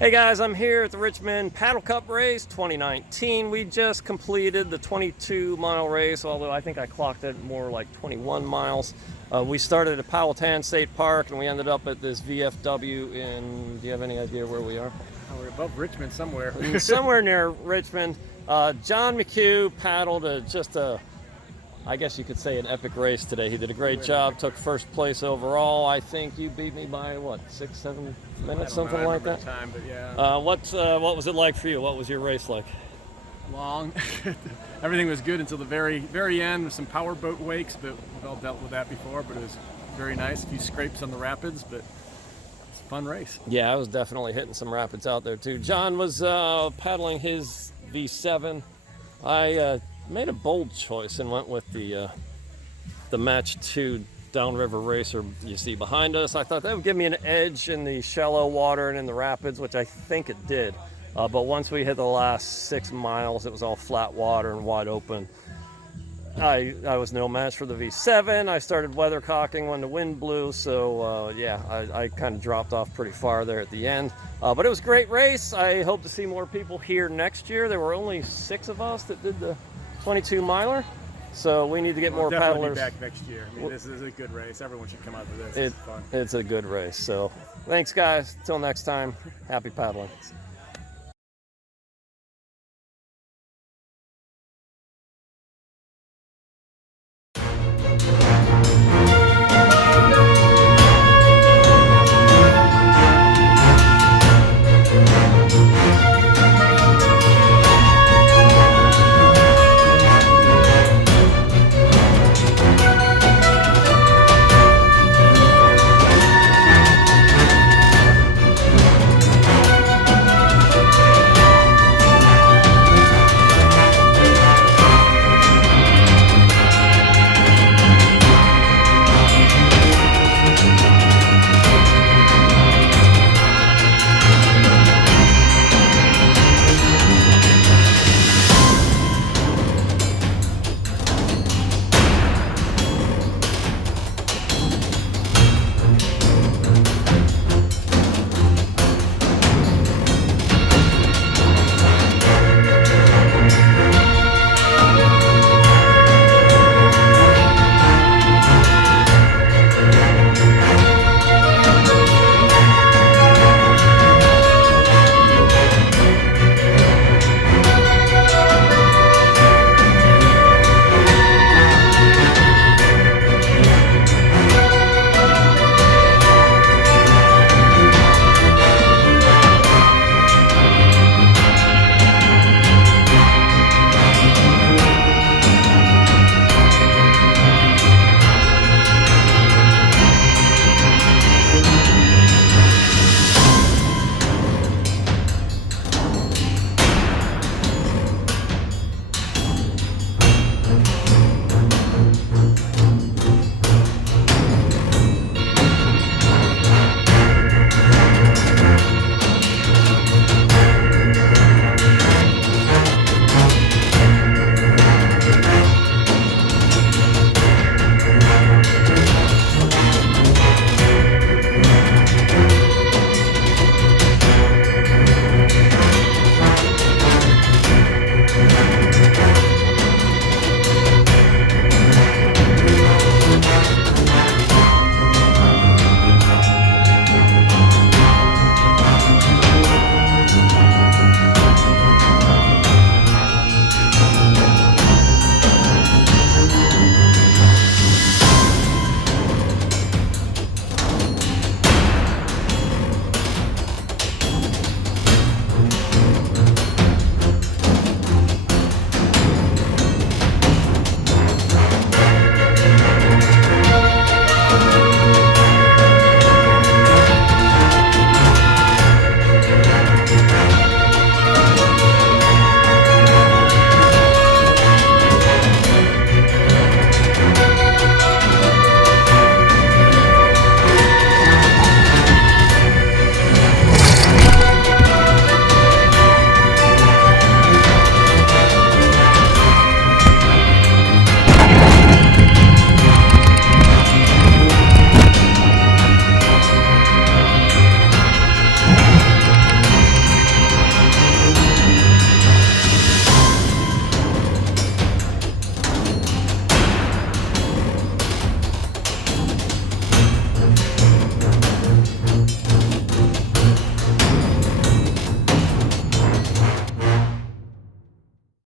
Hey guys, I'm here at the Richmond Paddle Cup race 2019. We just completed the 22-mile race, although I think I clocked it more like 21 miles. We started at Powhatan State Park and we ended up at this VFW in, do you have any idea where we are? Oh, we're above Richmond somewhere. Somewhere near Richmond. John McHugh paddled I guess you could say an epic race today. He did a great job, took first place overall. I think you beat me by what, 6-7 minutes, something like that. Time, but yeah. What was it like for you? What was your race like? Long. Everything was good until the very end with some power boat wakes, but we've all dealt with that before. But it was very nice. A few scrapes on the rapids, but it's a fun race. Yeah, I was definitely hitting some rapids out there too. John was paddling his V7. I made a bold choice and went with the Match 2 downriver racer you see behind us. I thought that would give me an edge in the shallow water and in the rapids, which I think it did. But once we hit the last 6 miles, it was all flat water and wide open. I was no match for the V7. I started weathercocking when the wind blew, so yeah, I kind of dropped off pretty far there at the end. But it was a great race. I hope to see more people here next year. There were only 6 of us that did the 22-miler, so we need to get more paddlers. Definitely be back next year. I mean, this is a good race. Everyone should come out to this. It's fun. It's a good race. So thanks, guys. Till next time, happy paddling.